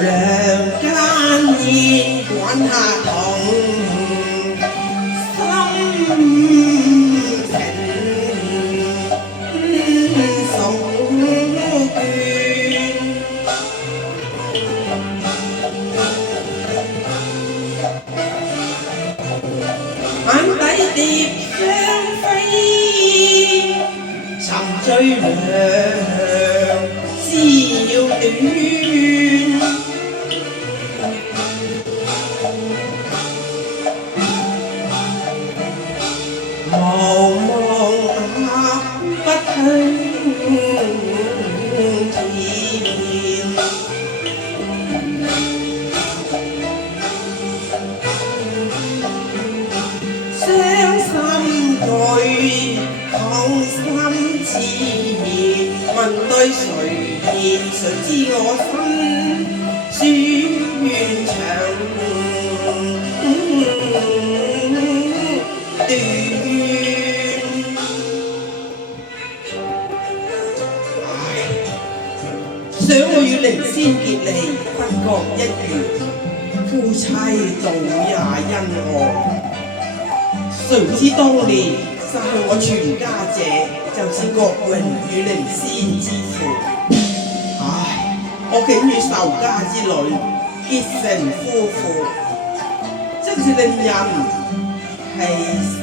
梁間燕滾下痛，心情送倦。眼底蝶雙飛，尋醉娘笑短。茫茫不向前，傷心句痛心似熱，問對誰言？誰知我心酸長短。想我與靈仙結離，不覺一月，夫妻道也恩愛。誰知當年殺害我全家者，就是郭榮與靈仙之父。唉，我竟與仇家之女結成夫婦，真是令人氣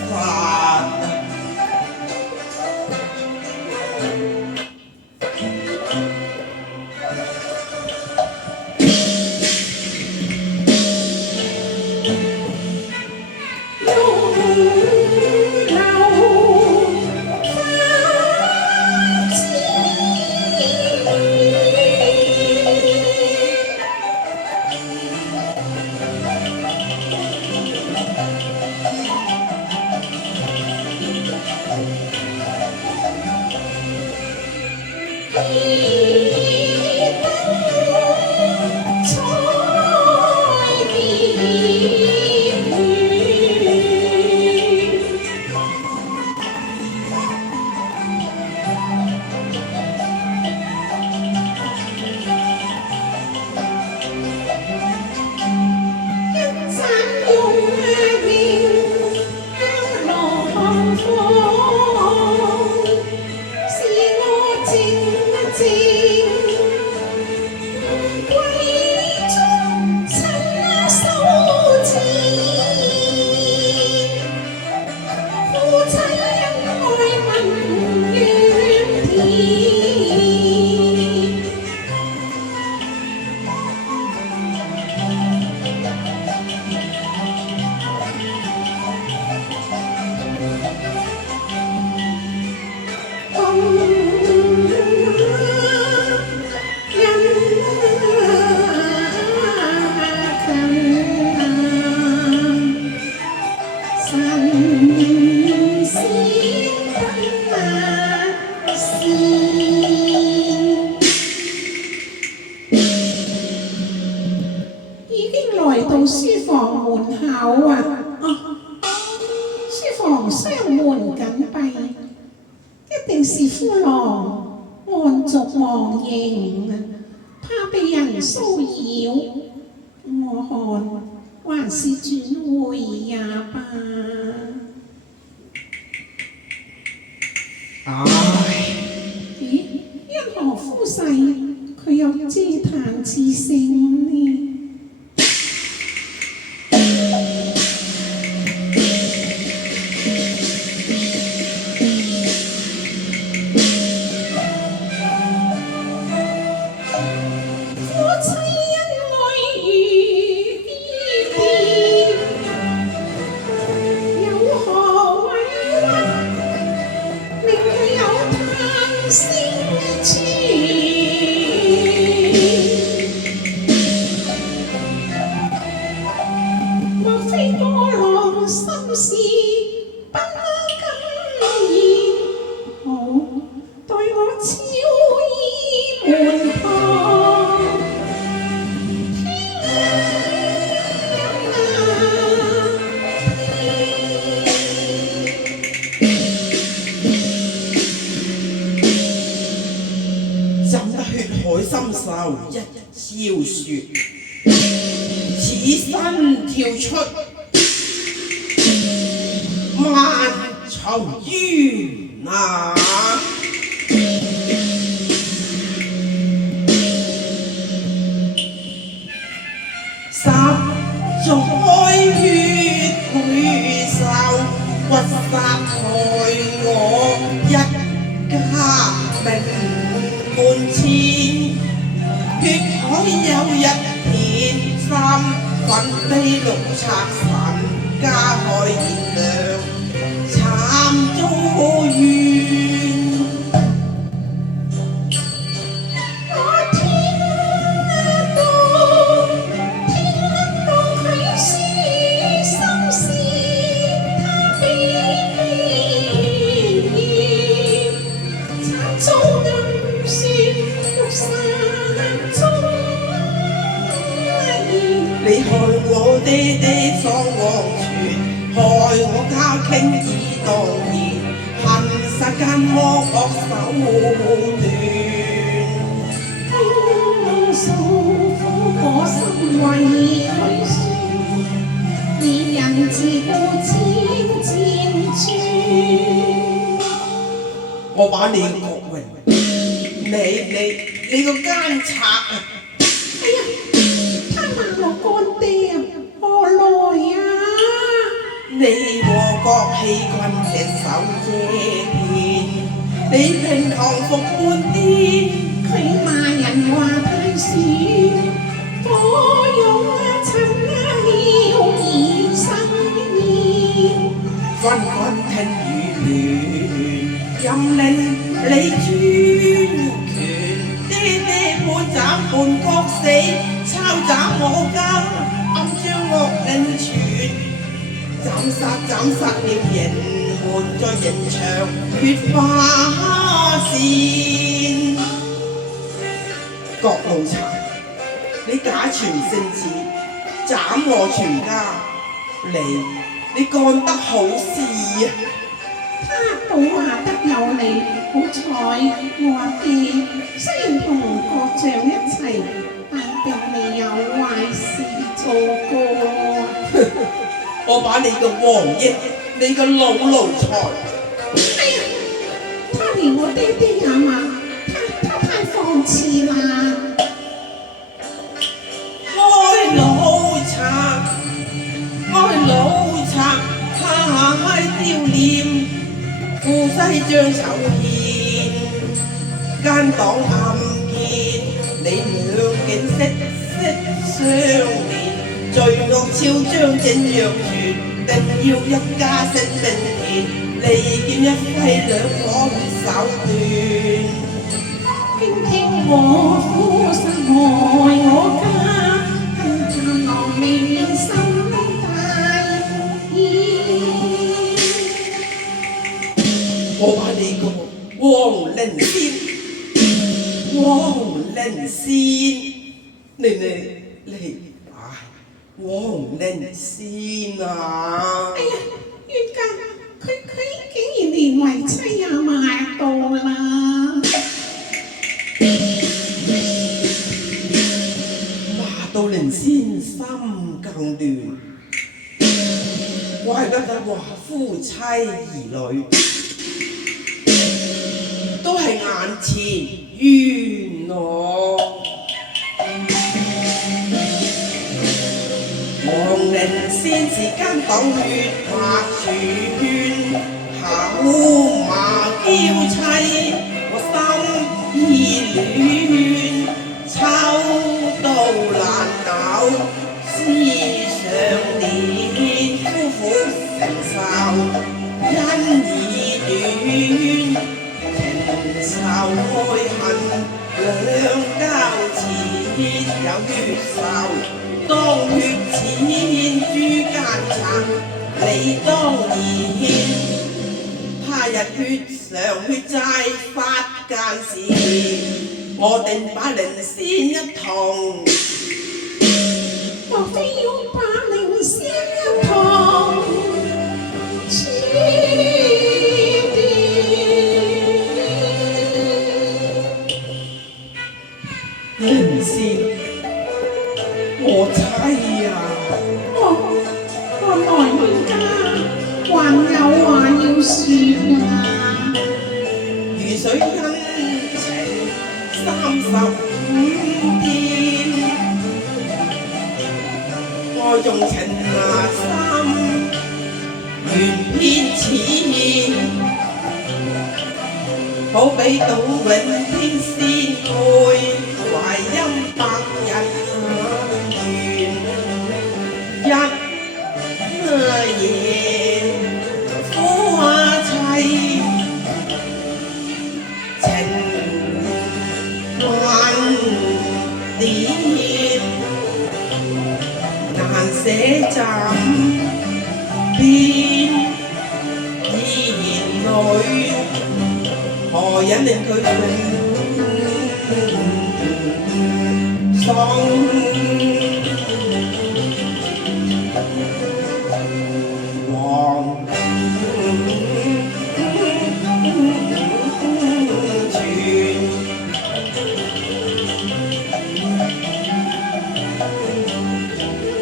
憤。書房門口啊！書房雙門緊閉，一定是夫郎按續忘形，怕被人騷擾。我看還是轉回也罷。咦？因何夫婿佢有嗟嘆之聲呢？笑說：此身跳出萬重淵那。十載血會受，屈殺害我一家名半千，血海有一片三分悲六拆神家害賢良慘遭怨。你害我爹爹喪黃泉，害我家傾已蕩然，恨殺奸魔惡手段。訴苦我心為佢酸，以人自顧千千轉。我把你嘅國榮，你個奸賊啊！哎呀，他罵我乾爹啊，何來啊？你和國氣君隻手遮天，你並唐服半啲。佢罵人話太少，火勇趁了而生厭。分君聽雨亂，任令你專權，爹爹半斬半割死，抄斬我家，暗將惡令傳，斬殺了人們在刑場血化線。郭老賊，你假傳聖旨，斬我全家，你幹得好事啊！他倒話得有理，好彩我爹雖然同國丈一齊，但並未有壞事做過。我把你個王益，你個老奴才，哎呀，他連我爹爹也罵，他太放肆啦！愛老賊，太丟臉，負西將仇獻，奸黨暗結，你兩竟息相連，罪惡昭彰正若傳，定要一家性命田，利劍一揮兩可手段。傾聽我苦殺害我家，恨探狼未心大意。我把你個黃靈仙，你，黃靈仙啊！哎呀，冤家，佢竟然連為妻也賣到啦！罵到靈仙心更亂，怪不得話夫妻兒女都係眼前冤枉。黃靈仙是奸黨血脈傳，口罵嬌妻，我心已亂，抽刀難咬，思想連夫婦承受，因已斷，情仇愛恨兩交纏，有血仇。當血濺諸奸賊，理當然。他日血償血債發奸時，我定把靈仙一同。莫非要把靈仙一同處靈仙。説啊，如水恩情35天，愛用情深，緣偏淺，好比島永天仙配，懷音百日圓，一夜花妻。點難捨怎變言淚，何引令佢喪黃泉。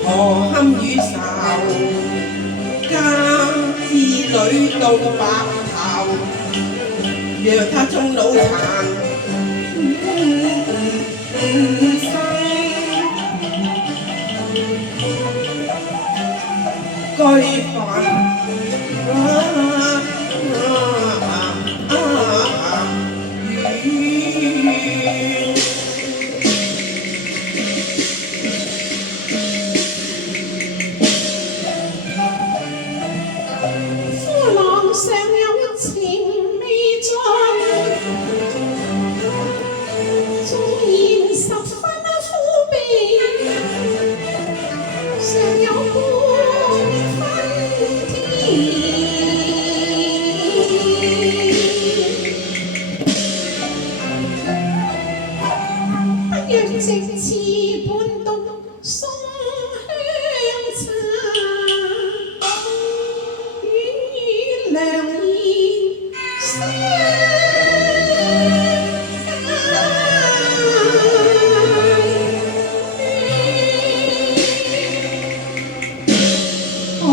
何堪與仇，家之女到白頭，若他終老殘生，居犯尚有情未盡，縱然十分苦悲，尚有半分天。不若直似半毒送香茶。良言相好，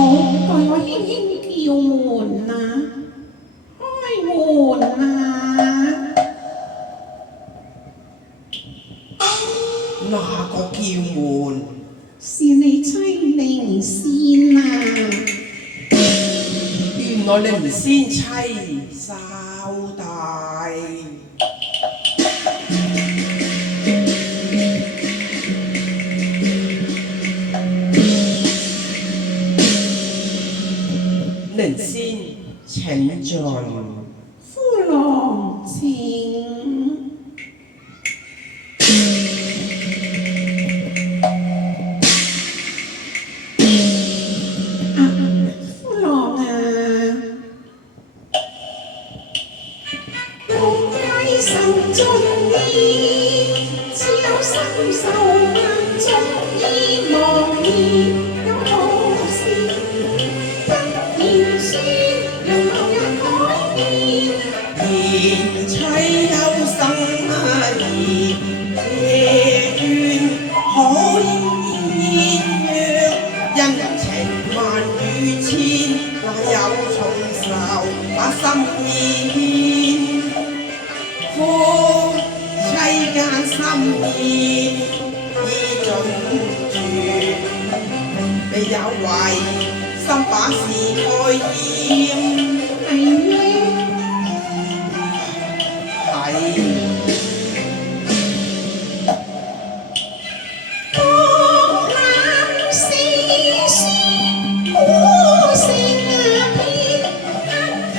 代我輕輕叫門啊，開門啊！哪個叫門？是你妻靈仙啊！原來靈仙妻稍大，靈仙請進。夫郎請。夫郎啊！神盡意，只有心受萬眾意忘意，有好事不言説，讓後日改變。賢妻休生兒，謝願可燕約，恩情萬與千，哪有重仇把心意。夫妻間心意已盡絕，未有為心把事蓋掩。係咩？係。博覽詩書，古聖篇，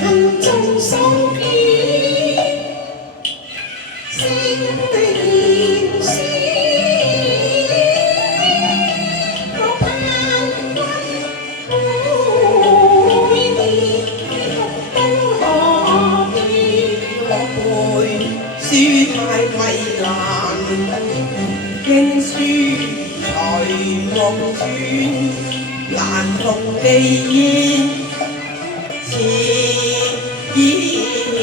恨眾數卷。聖靈書，我盼君每年讀到何邊？我背書太畏難，經書才目轉，難復記憶，似煙雲。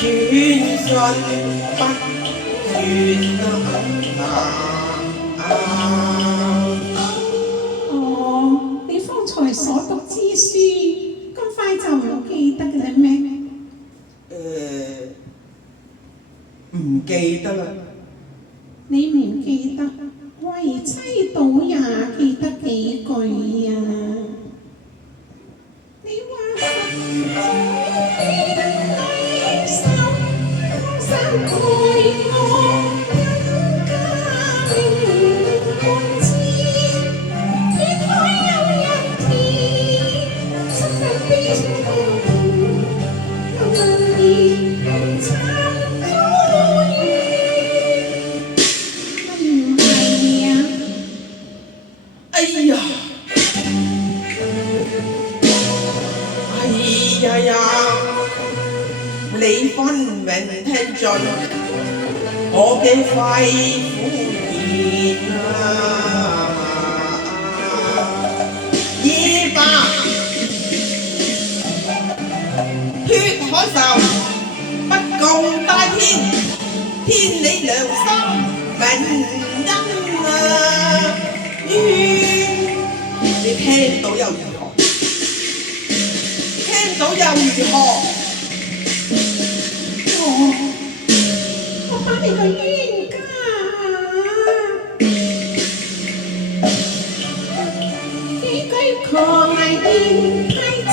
轉信不轉啊！哦。所讀之書，咁快就唔記得嘅啦咩？唔記得啦。你唔記得，為妻倒也記得幾句啊？你話內心放心愛我，更加永半知，願海有一天，十分悲傷又問你尋遭遇，唔係啊？哎呀！哎呀！你分明聽盡我嘅肺腑言啊！二百血海仇，不共戴天，天理良心明恩啊！你聽到又如何？聽到又如何？我把你個冤家幾句狂藝變太尖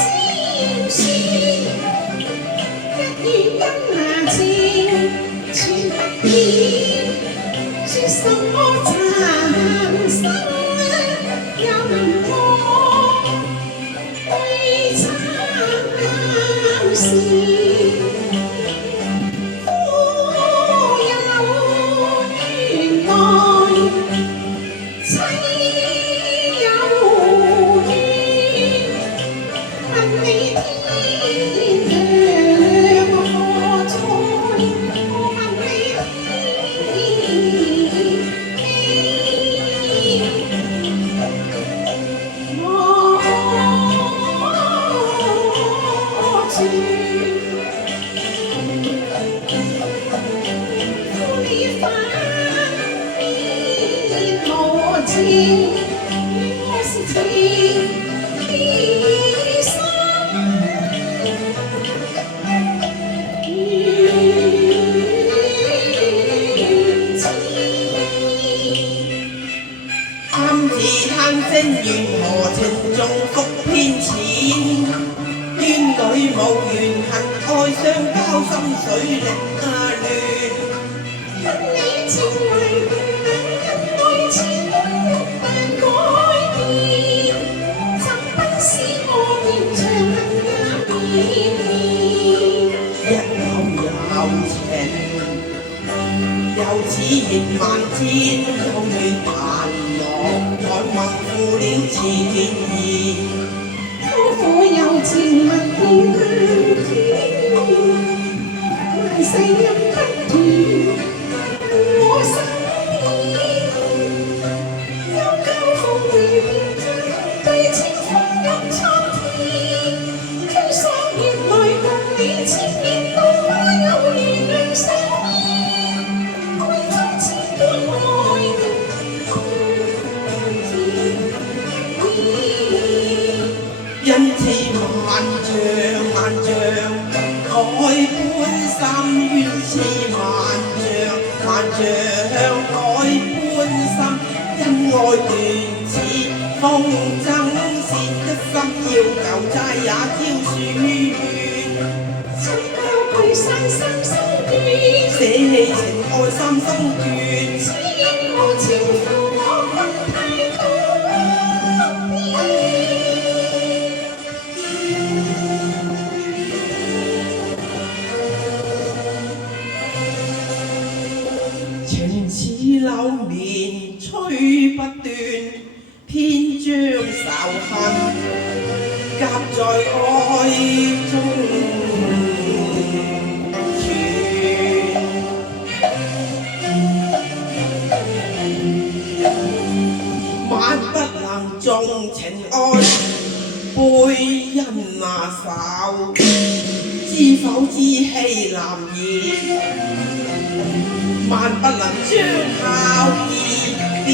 酸，一語陰牙情全不見，說什麼殘生任我對參事。聲緣何情中福偏淺，冤女無緣恨，愛相交心水力亂。恨你情為能愛情但改變，怎不使我變長恨也變？一有情，又似亦萬千，有緣彈落，才問負了詞斷意。夫婦有情勿變天，萬世音不斷，我心有交鋒裏變真，對情風入蒼天，推索越來共你千年，到我有如兩相依，愛中千般愛人。因此萬丈萬丈海般深，冤似萬丈萬丈海般深，因愛斷似風箏線，一心要舊債也挑選，心交聚散心心斷，捨棄情愛三心斷，只因無情負我分太多。情似流年吹不斷，偏將仇恨夾在愛中存，萬不能縱情愛，背恩拿手，知否知欺男兒？萬不能將孝義變。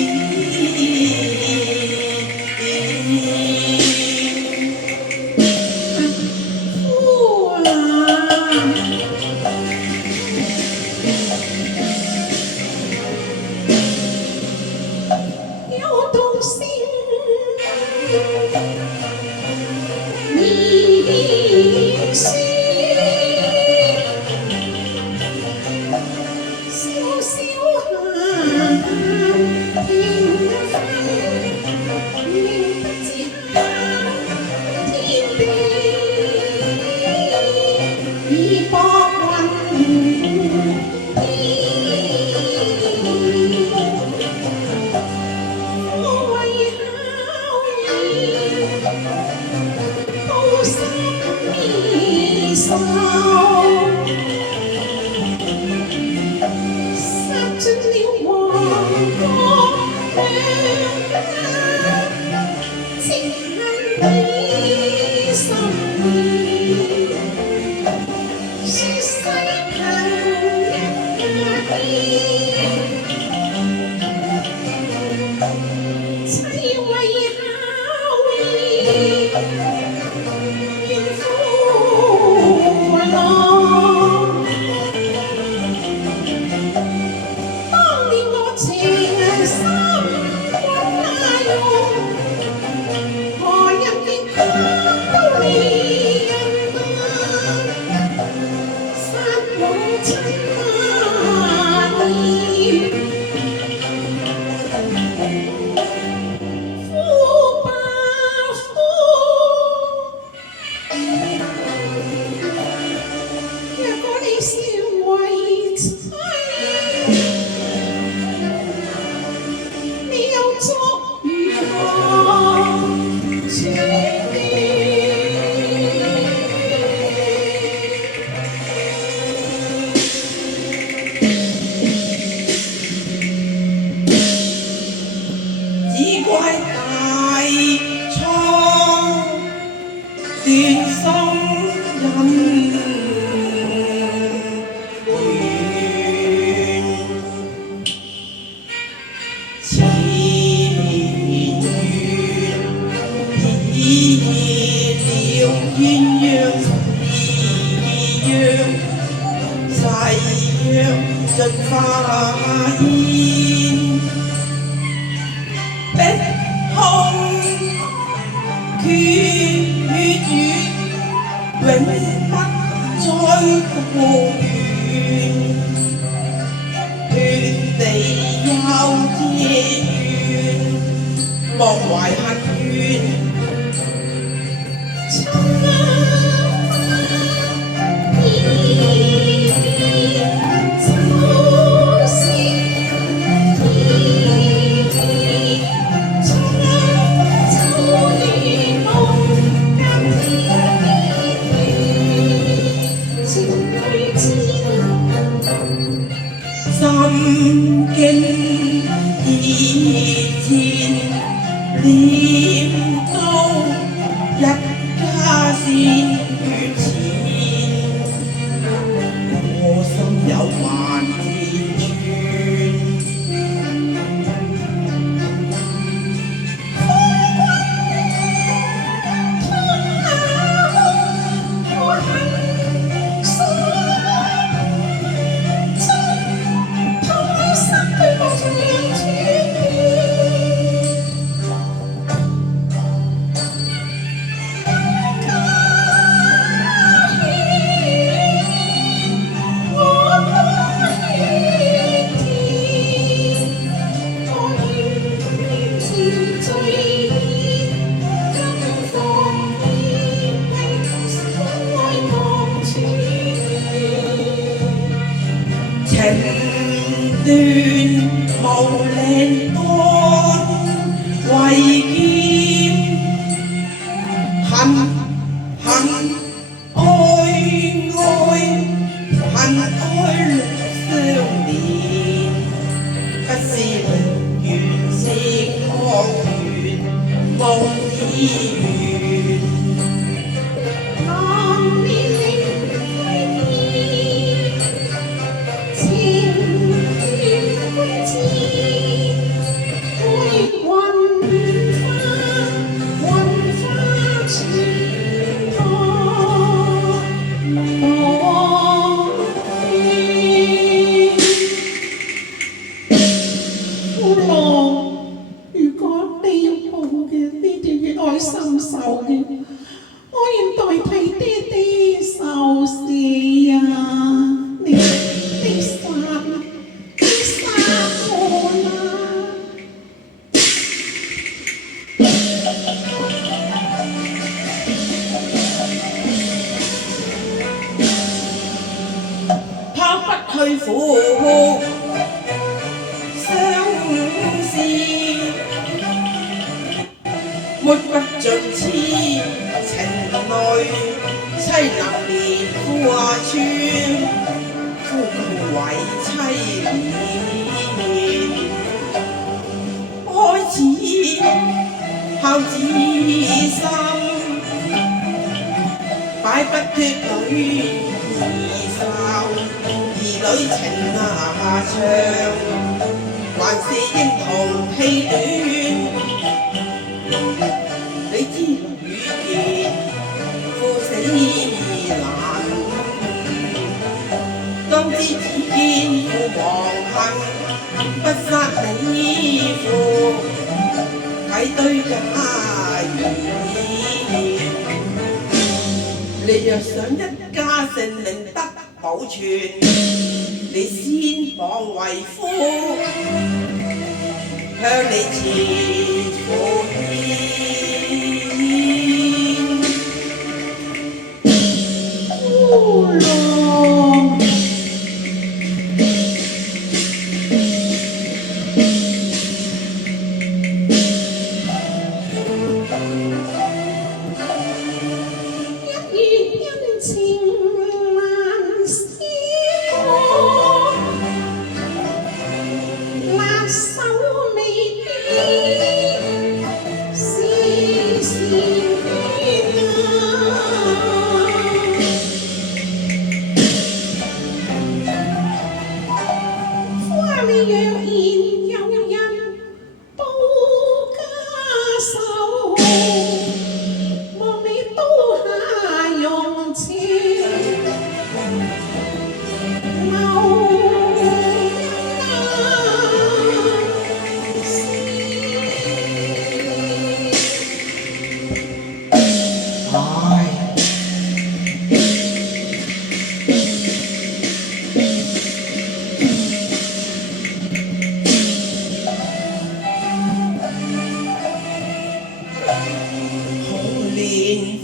只怪大錯斷心因緣，前緣已了鴛鴦似鴛誓約盡化煙。碧空決絕，永不再無緣。勸你休嗟怨，莫懷恨怨。心經已戰，念到一家先血錢，我心有萬千串。情斷無靈安，為劍恨恨愛愛恨愛相連，不是緣是惡緣無意緣。如果你要報嘅呢段嘅愛心世，開始孝子心，擺不脱女兒愁，兒女情長，還是應同氣短。你知女傑夫死難，當知子見父亡恨，不殺你父，啟對家兒。你若想一家姓令得保存，你先榜為夫，向你前赴夫郎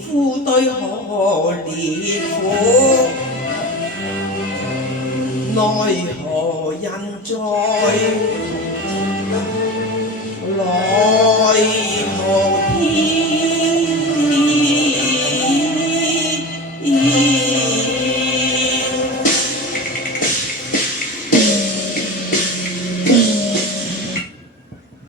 夫對可憐婦，奈何人在來